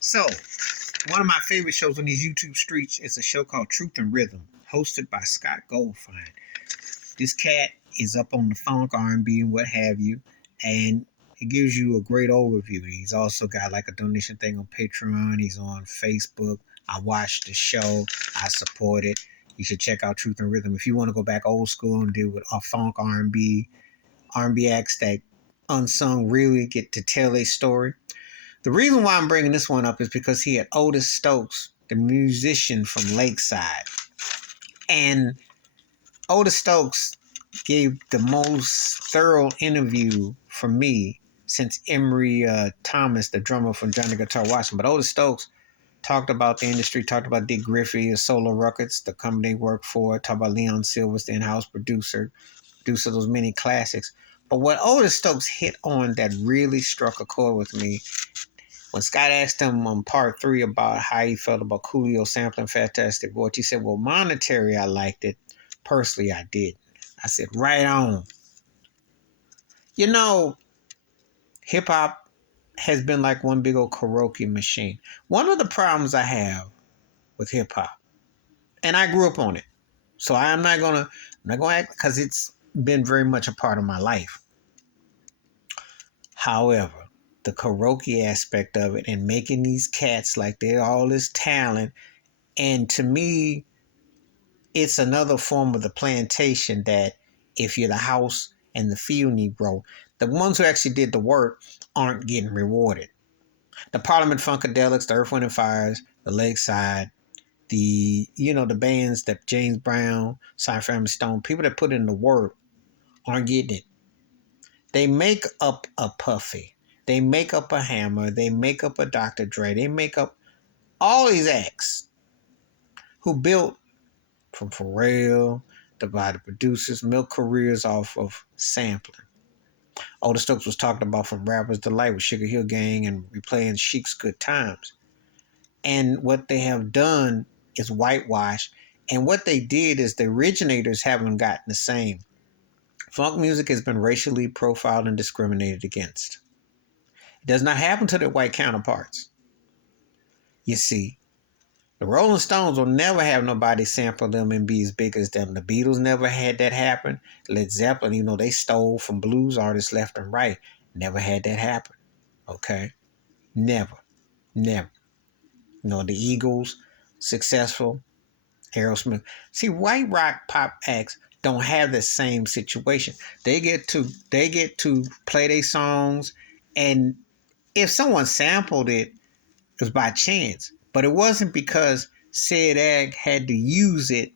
So, one of my favorite shows on these YouTube streets is a show called Truth and Rhythm, hosted by Scott Goldfine. This cat is up on the funk, R&B, and what have you, and it gives you a great overview. He's also got like a donation thing on Patreon. He's on Facebook. I watched the show. I support it. You should check out Truth and Rhythm if you want to go back old school and deal with a funk R&B acts that unsung really get to tell a story. The reason why I'm bringing this one up is because he had Otis Stokes, the musician from Lakeside. And Otis Stokes gave the most thorough interview for me since Emery Thomas, the drummer from Johnny Guitar Watson. But Otis Stokes talked about the industry, talked about Dick Griffey of Solo Records, the company he worked for, talked about Leon Silvers, the in-house producer of those many classics. But what Otis Stokes hit on that really struck a chord with me, when Scott asked him on part 3 about how he felt about Coolio sampling Fantastic Voyage, he said, well, monetary, I liked it. Personally, I didn't. I said, right on. You know, hip-hop has been like one big old karaoke machine. One of the problems I have with hip-hop, and I grew up on it, so I'm not gonna act, because it's been very much a part of my life. However, the karaoke aspect of it and making these cats like they're all this talent, and to me, it's another form of the plantation that if you're the house and the field Negro, the ones who actually did the work aren't getting rewarded. The Parliament Funkadelics, the Earth, Wind and Fires, the Lakeside, the bands that James Brown, Cy Family Stone, people that put in the work aren't getting it. They make up a Puffy. They make up a Hammer. They make up a Dr. Dre. They make up all these acts who built from Pharrell to by the producers, milk careers off of sampling. Otis Stokes was talking about From Rapper's Delight with Sugar Hill Gang and replaying Chic's Good Times. And what they have done is whitewash. And what they did is the originators haven't gotten the same. Funk music has been racially profiled and discriminated against. It does not happen to their white counterparts. You see, the Rolling Stones will never have nobody sample them and be as big as them. The Beatles never had that happen. Led Zeppelin, they stole from blues artists left and right. Never had that happen. Okay? Never. The Eagles, successful. Aerosmith. See, white rock pop acts don't have the same situation. They get to play their songs, and if someone sampled it, it was by chance. But it wasn't because said act had to use it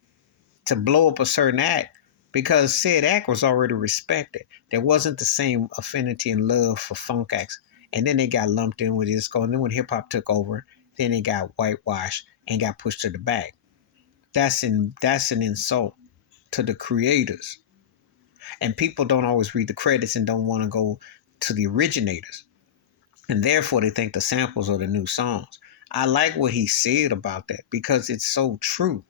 to blow up a certain act, because said act was already respected. There wasn't the same affinity and love for funk acts. And then they got lumped in with disco. And then when hip hop took over, then they got whitewashed and got pushed to the back. That's an insult to the creators. And people don't always read the credits and don't want to go to the originators. And therefore they think the samples are the new songs. I like what he said about that because it's so true.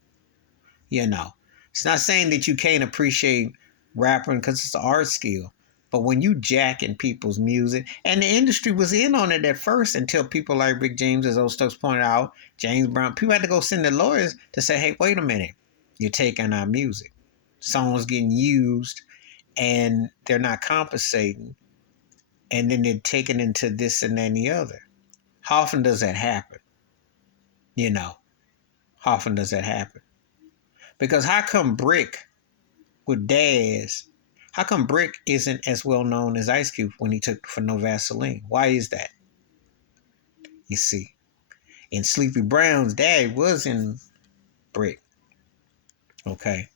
It's not saying that you can't appreciate rapping because it's an art skill. But when you jacking people's music, and the industry was in on it at first until people like Rick James, as those folks pointed out, James Brown, people had to go send their lawyers to say, hey, wait a minute, you're taking our music. Songs getting used and they're not compensating. And then they're taken into this and that and the other. How often does that happen? How often does that happen? Because how come Brick with Daz, how come Brick isn't as well known as Ice Cube when he took for No Vaseline? Why is that? You see, and Sleepy Brown's dad was in Brick. Okay.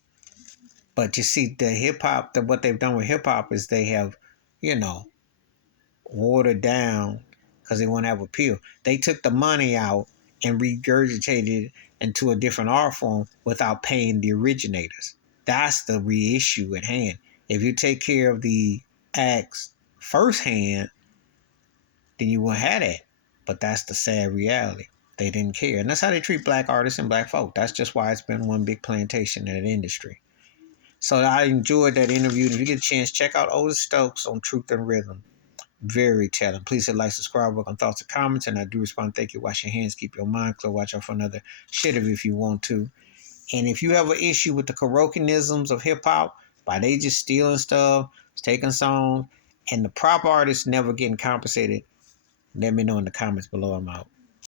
But you see, the hip hop, what they've done with hip hop is they have, watered down because they want to have appeal. They took the money out and regurgitated it into a different art form without paying the originators. That's the real issue at hand. If you take care of the acts firsthand, then you won't have that. But that's the sad reality. They didn't care. And that's how they treat black artists and black folk. That's just why it's been one big plantation in that industry. So I enjoyed that interview. If you get a chance, check out Otis Stokes on Truth and Rhythm. Very telling. Please hit like, subscribe, work on thoughts and comments, and I do respond. Thank you. Wash your hands, keep your mind clear, watch out for another shit if you want to. And if you have an issue with the karaokeisms of hip hop, by they just stealing stuff, taking songs, and the prop artists never getting compensated, let me know in the comments below. I'm out.